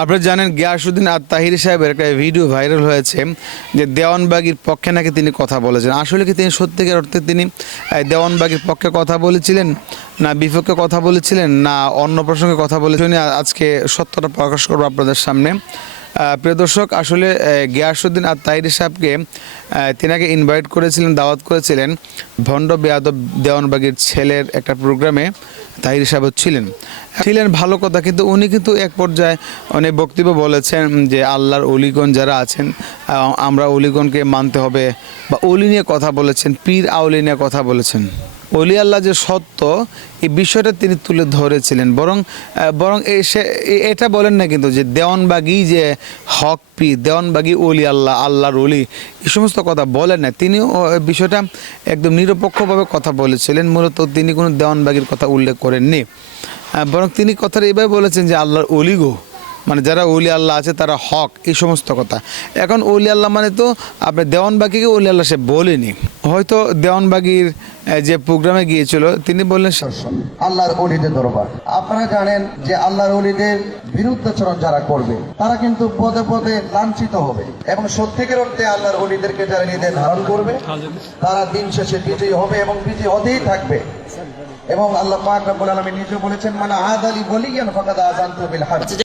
আপনারা জানেন গিয়াসউদ্দিন আত-তাহিরি সাহেবের একটা ভিডিও ভাইরাল হয়েছে যে দেওয়ানবাগীর পক্ষে নাকি তিনি কথা বলেছেন। আসলে কি তিনি সত্যিকার অর্থে তিনি দেওয়ানবাগীর পক্ষে কথা বলেছিলেন, না বিপক্ষে কথা বলেছিলেন, না অন্য প্রসঙ্গে কথা বলেছিলেন? আজকে সত্যটা প্রকাশ করবো আপনাদের সামনে। প্রিয় দর্শক, আসলে গিয়াসউদ্দিন আত-তাহিরি সাহেবকে তিনাকে ইনভাইট করেছিলেন, দাওয়াত করেছিলেন ভণ্ড বেয়াদব দেওয়ানবাগীর ছেলের একটা প্রোগ্রামে। তাহিরি সাহেব ছিলেন ভালো কথা, কিন্তু উনি কিন্তু এক পর্যায়ে অনেক বক্তব্য বলেছেন যে আল্লাহর অলিগণ যারা আছেন আমরা অলিগণকে মানতে হবে, বা অলি নিয়ে কথা বলেছেন, পীর আউলি নিয়ে কথা বলেছেন। অলি আল্লাহ যে সত্য এই বিষয়টা তিনি তুলে ধরেছিলেন। বরং এটা বলেন না কিন্তু যে দেওয়ানবাগী যে হক পীর, দেওয়ানবাগী অলি আল্লাহ, আল্লাহর অলি, এই সমস্ত কথা বলেন না। তিনি বিষয়টা একদম নিরপেক্ষভাবে কথা বলেছিলেন। মূলত তিনি কোনো দেওয়ানবাগীর কথা উল্লেখ করেননি, বরং তিনি কথাটা এভাবে বলেছেন যে আল্লাহর অলিগো, মানে যারা ওলি আল্লাহ আছে তারা হক, এই সমস্ত কথা। এখন ওলি আল্লাহ মানে তো আপনার দেওয়ানবাগীকে ওলি আল্লাহ সে বলেনি। হয়তো দেওয়ানবাগীর যে প্রোগ্রামে গিয়েছিল তিনি বললেন আল্লাহর ওলিদের দরবার। আপনারা জানেন যে আল্লাহর ওলিদের বিরুদ্ধাচরণ যারা করবে তারা কিন্তু পদে পদে লাঞ্ছিত হবে, এবং সত্যিকার অর্থে আল্লাহর ওলিদেরকে যারা নিজে ধারণ করবে তারা দিন শেষে বিজয়ী হবে এবং বিজয়ী হতেই থাকবে। এবং আল্লাহ পাক রব্বুল আলামিন নিজে বলেছেন, মানে আদালি ওলিয়ান ফাকাদ আযানতু বিল হারব।